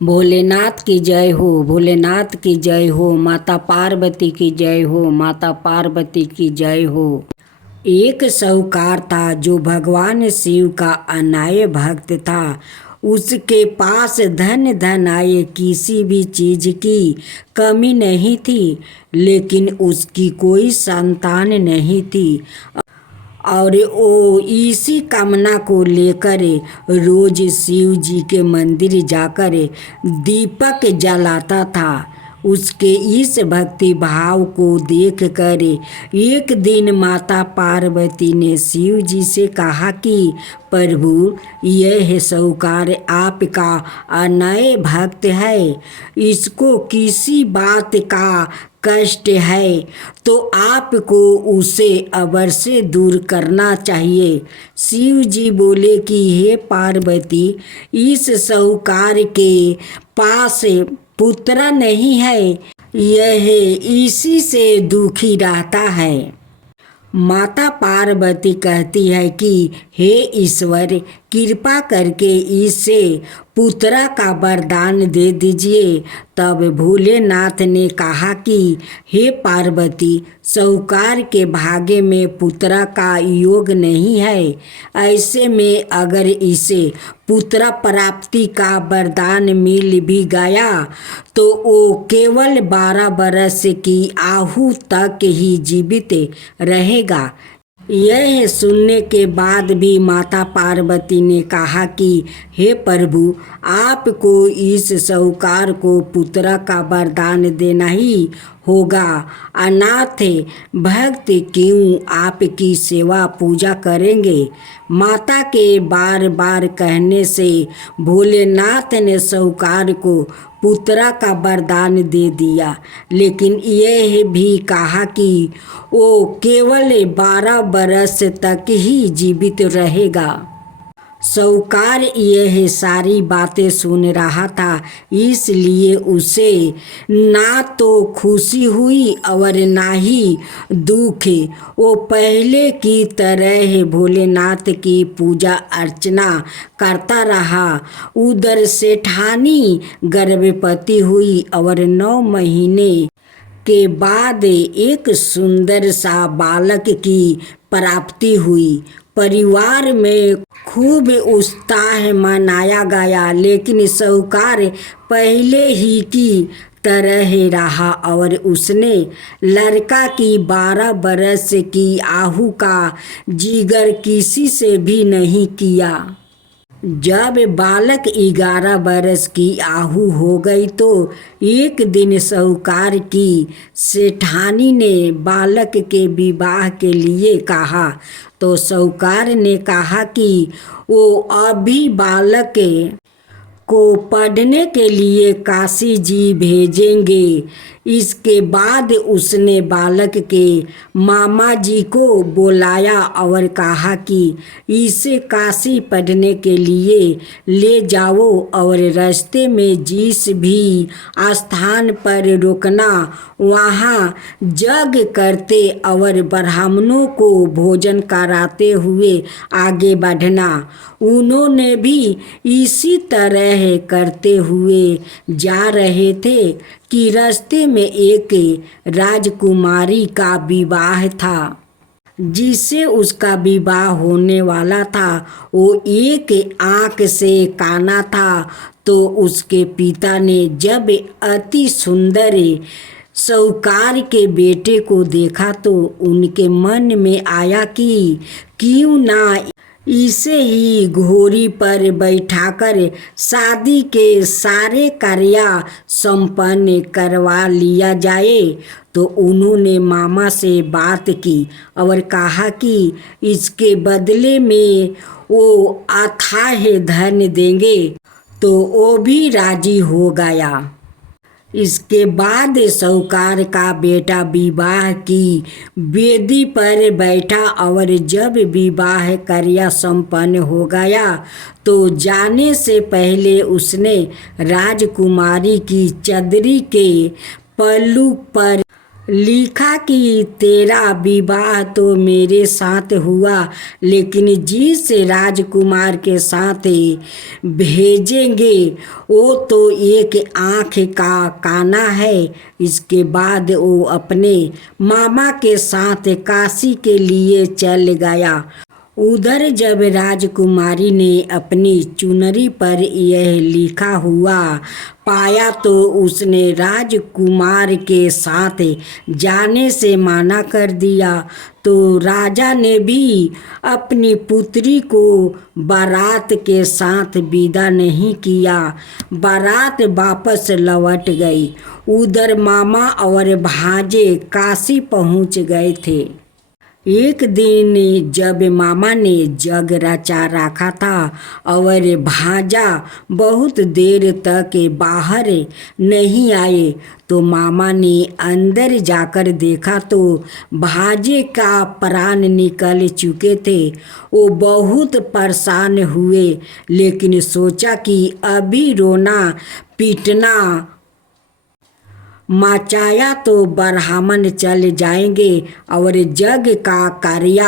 भोलेनाथ की जय हो, भोलेनाथ की जय हो, माता पार्वती की जय हो, माता पार्वती की जय हो। एक साहूकार था जो भगवान शिव का अनाय भक्त था। उसके पास धन धन आए, किसी भी चीज की कमी नहीं थी, लेकिन उसकी कोई संतान नहीं थी। और वो इसी कामना को लेकर रोज शिव जी के मंदिर जाकर दीपक जलाता था। उसके इस भक्ति भाव को देखकर एक दिन माता पार्वती ने शिव जी से कहा कि प्रभु, यह साहूकार आपका अनय भक्त है, इसको किसी बात का कष्ट है तो आपको उसे अवश्य दूर करना चाहिए। शिव जी बोले कि हे पार्वती, इस साहूकार के पास पुत्र नहीं है, यह इसी से दुखी रहता है। माता पार्वती कहती है कि हे ईश्वर, कृपा करके इसे पुत्र का वरदान दे दीजिए। तब भोलेनाथ ने कहा कि हे पार्वती, साहूकार के भाग्य में पुत्र का योग नहीं है। ऐसे में अगर इसे पुत्र प्राप्ति का वरदान मिल भी गया तो वो केवल 12 बरस की आयु तक ही जीवित रहेगा। यह सुनने के बाद भी माता पार्वती ने कहा कि हे प्रभु, आपको इस साहूकार को पुत्र का वरदान देना ही होगा। अनाथ भक्त क्यों आपकी सेवा पूजा करेंगे। माता के बार बार कहने से भोलेनाथ ने साहूकार को पुत्र का वरदान दे दिया, लेकिन यह भी कहा कि वो केवल 12 बरस तक ही जीवित रहेगा। साहूकार यह सारी बातें सुन रहा था, इसलिए उसे ना तो खुशी हुई और ना ही दुख। वो पहले की तरह भोलेनाथ की पूजा अर्चना करता रहा। उधर सेठानी गर्भवती हुई और 9 महीने के बाद एक सुंदर सा बालक की प्राप्ति हुई। परिवार में खूब उत्साह मनाया गया, लेकिन साहूकार पहले ही की तरह रहा और उसने लड़का की 12 बरस की आयु का जिक्र किसी से भी नहीं किया। जब बालक 11 बरस की आयु हो गई तो एक दिन साहूकार की सेठानी ने बालक के विवाह के लिए कहा। तो साहूकार ने कहा कि वो अभी बालक को पढ़ने के लिए काशी जी भेजेंगे। इसके बाद उसने बालक के मामा जी को बुलाया और कहा कि इसे काशी पढ़ने के लिए ले जाओ और रास्ते में जिस भी स्थान पर रुकना, वहाँ यज्ञ करते और ब्राह्मणों को भोजन कराते हुए आगे बढ़ना। उन्होंने भी इसी तरह करते हुए जा रहे थे कि रास्ते में एक राजकुमारी का विवाह था। जिससे उसका विवाह होने वाला था वो एक आँख से काना था। तो उसके पिता ने जब अति सुंदर साहूकार के बेटे को देखा तो उनके मन में आया कि क्यों ना इसे ही घोड़ी पर बैठाकर शादी के सारे कार्य संपन्न करवा लिया जाए। तो उन्होंने मामा से बात की और कहा कि इसके बदले में वो अथाह धन देंगे। तो वो भी राजी हो गया। इसके बाद साहूकार का बेटा विवाह की वेदी पर बैठा और जब विवाह कार्य संपन्न हो गया तो जाने से पहले उसने राजकुमारी की चदरी के पल्लू पर लिखा कि तेरा विवाह तो मेरे साथ हुआ, लेकिन जिस राजकुमार के साथ भेजेंगे वो तो एक आँख का काना है। इसके बाद वो अपने मामा के साथ काशी के लिए चल गया। उधर जब राजकुमारी ने अपनी चुनरी पर यह लिखा हुआ पाया तो उसने राजकुमार के साथ जाने से मना कर दिया। तो राजा ने भी अपनी पुत्री को बारात के साथ विदा नहीं किया। बारात वापस लौट गई। उधर मामा और भांजे काशी पहुंच गए थे। एक दिन जब मामा ने जग रचा रखा था और भांजा बहुत देर तक बाहर नहीं आए तो मामा ने अंदर जाकर देखा तो भांजे का प्राण निकल चुके थे। वो बहुत परेशान हुए, लेकिन सोचा कि अभी रोना पीटना मचाया तो ब्राह्मण चल जाएंगे और जग का कार्य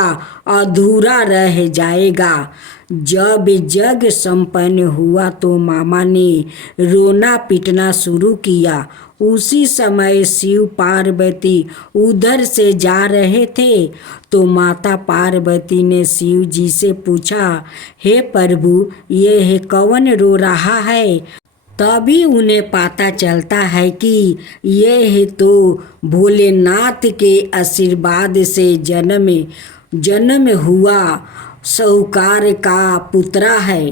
अधूरा रह जाएगा। जब जग संपन्न हुआ तो मामा ने रोना पीटना शुरू किया। उसी समय शिव पार्वती उधर से जा रहे थे तो माता पार्वती ने शिव जी से पूछा, हे प्रभु, ये कौन रो रहा है? तभी उन्हें पता चलता है कि यह तो भोलेनाथ के आशीर्वाद से जन्म हुआ साहूकार का पुत्र है।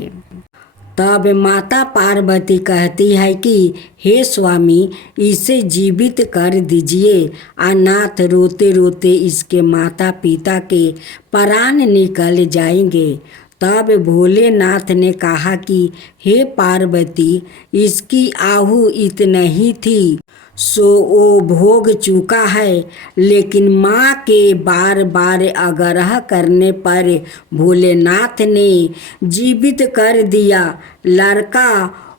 तब माता पार्वती कहती है कि हे स्वामी, इसे जीवित कर दीजिए। अनाथ रोते रोते इसके माता पिता के प्राण निकल जाएंगे। तब भोलेनाथ ने कहा कि हे पार्वती, इसकी आहु इतनी ही थी सो वो भोग चुका है। लेकिन माँ के बार बार आग्रह करने पर भोलेनाथ ने जीवित कर दिया। लड़का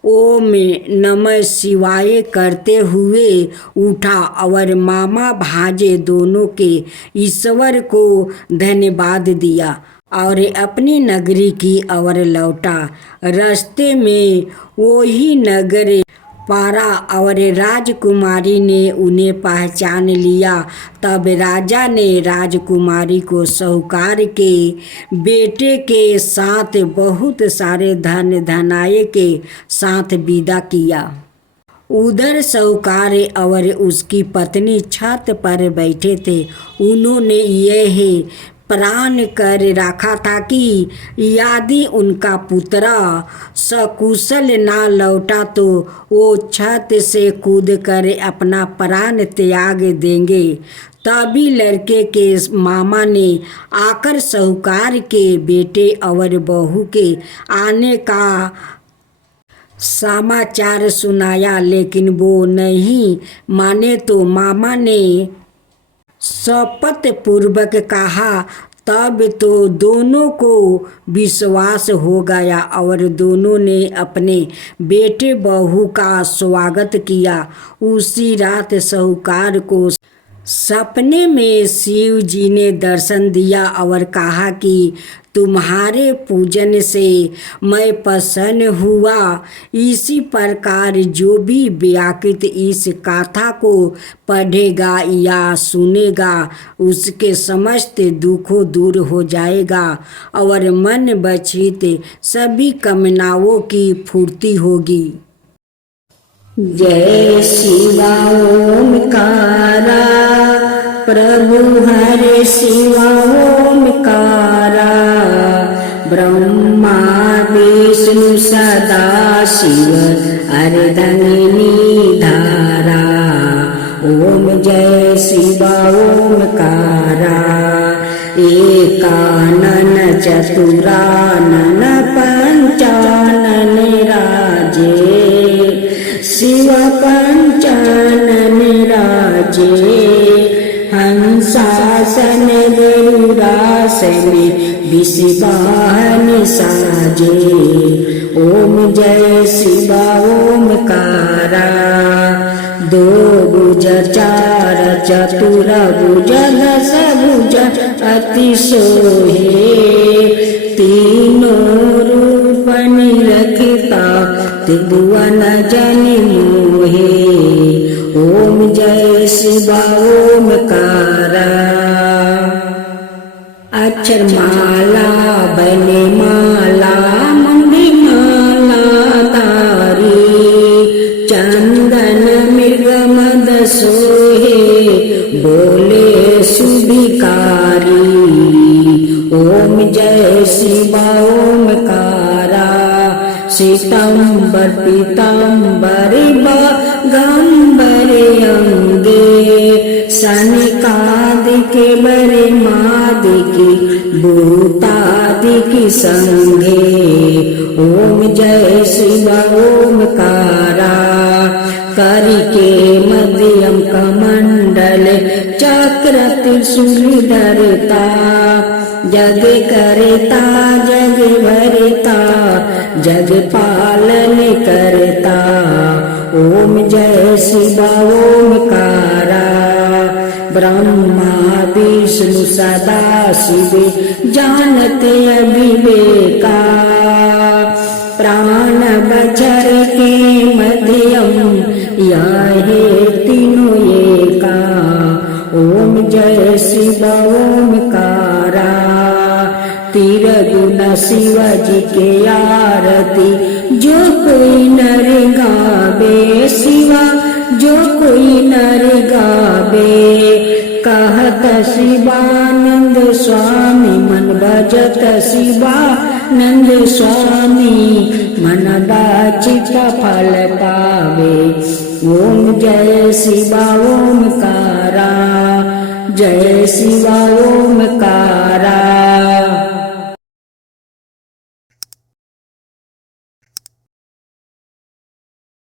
ओम नमः शिवाय करते हुए उठा और मामा भांजे दोनों के ईश्वर को धन्यवाद दिया और अपनी नगरी की ओर लौटा। रास्ते में वही नगर पारा और राजकुमारी ने उन्हें पहचान लिया। तब राजा ने राजकुमारी को साहूकार के बेटे के साथ बहुत सारे धन धनाये के साथ विदा किया। उधर साहूकार और उसकी पत्नी छत पर बैठे थे। उन्होंने यह प्राण कर रखा था कि यदि उनका पुत्र सकुशल ना लौटा तो वो छत से कूद कर अपना प्राण त्याग देंगे। तभी लड़के के मामा ने आकर साहूकार के बेटे और बहू के आने का समाचार सुनाया, लेकिन वो नहीं माने तो मामा ने शपथ पूर्वक कहा। तब तो दोनों को विश्वास हो गया और दोनों ने अपने बेटे बहू का स्वागत किया। उसी रात साहूकार को सपने में शिव जी ने दर्शन दिया और कहा कि तुम्हारे पूजन से मैं प्रसन्न हुआ। इसी प्रकार जो भी व्याकृत इस कथा को पढ़ेगा या सुनेगा उसके समस्त दुखों दूर हो जाएगा और मन बचित सभी कामनाओं की पूर्ति होगी। जय शिवा ओमकारा, प्रभु हरे शिवा ओमकारा। ब्रह्मा विष्णु सदा शिव अर्धंगिनी धारा। ओम जय शिवा ओमकारा। एकानन चतुरानन पंचानन राजे। शिव पंचानन राजे। हंसासन गरुड़ासन विषवाहन साजे। ओम जय शिवा ओमकारा। दो भुज चार चतुर भुज दस भुज अति सोहे तीनों रूप निरखता त्रिभुवन जनि मोहे ओम जय शिव ओमकारा। अक्षर माला बने माला मुंडी माला तारी चंदन मृग मद सोहे बोले सुभिकारी ओम जय शिव ओमकारा। श्वेतांबर पीतांबर गंबरे अंगे सनिकादिके बरे मादिकी भूतादिकी संगे ओम जय शिव ओमकारा। करिके मध्यम कमंडल चक्र त्रिशूल धरता जग करता जग भरता जग पालन करता ओम जय शिव ओमकारा। ब्रह्मा विष्णु सदा शिव जानते अविवेका प्राण बचर के मध्यम याहे तीनों एका ओम जय शिव ओमकारा। तीर गुण शिव जी के आरती जो कोई नर गावे शिवा जो कोई नर गावे कहत शिवानंद स्वामी मन भजत शिवानंद स्वामी मन बाचित फल पावे ओम जय शिव ओमकारा जय शिव ओमकारा।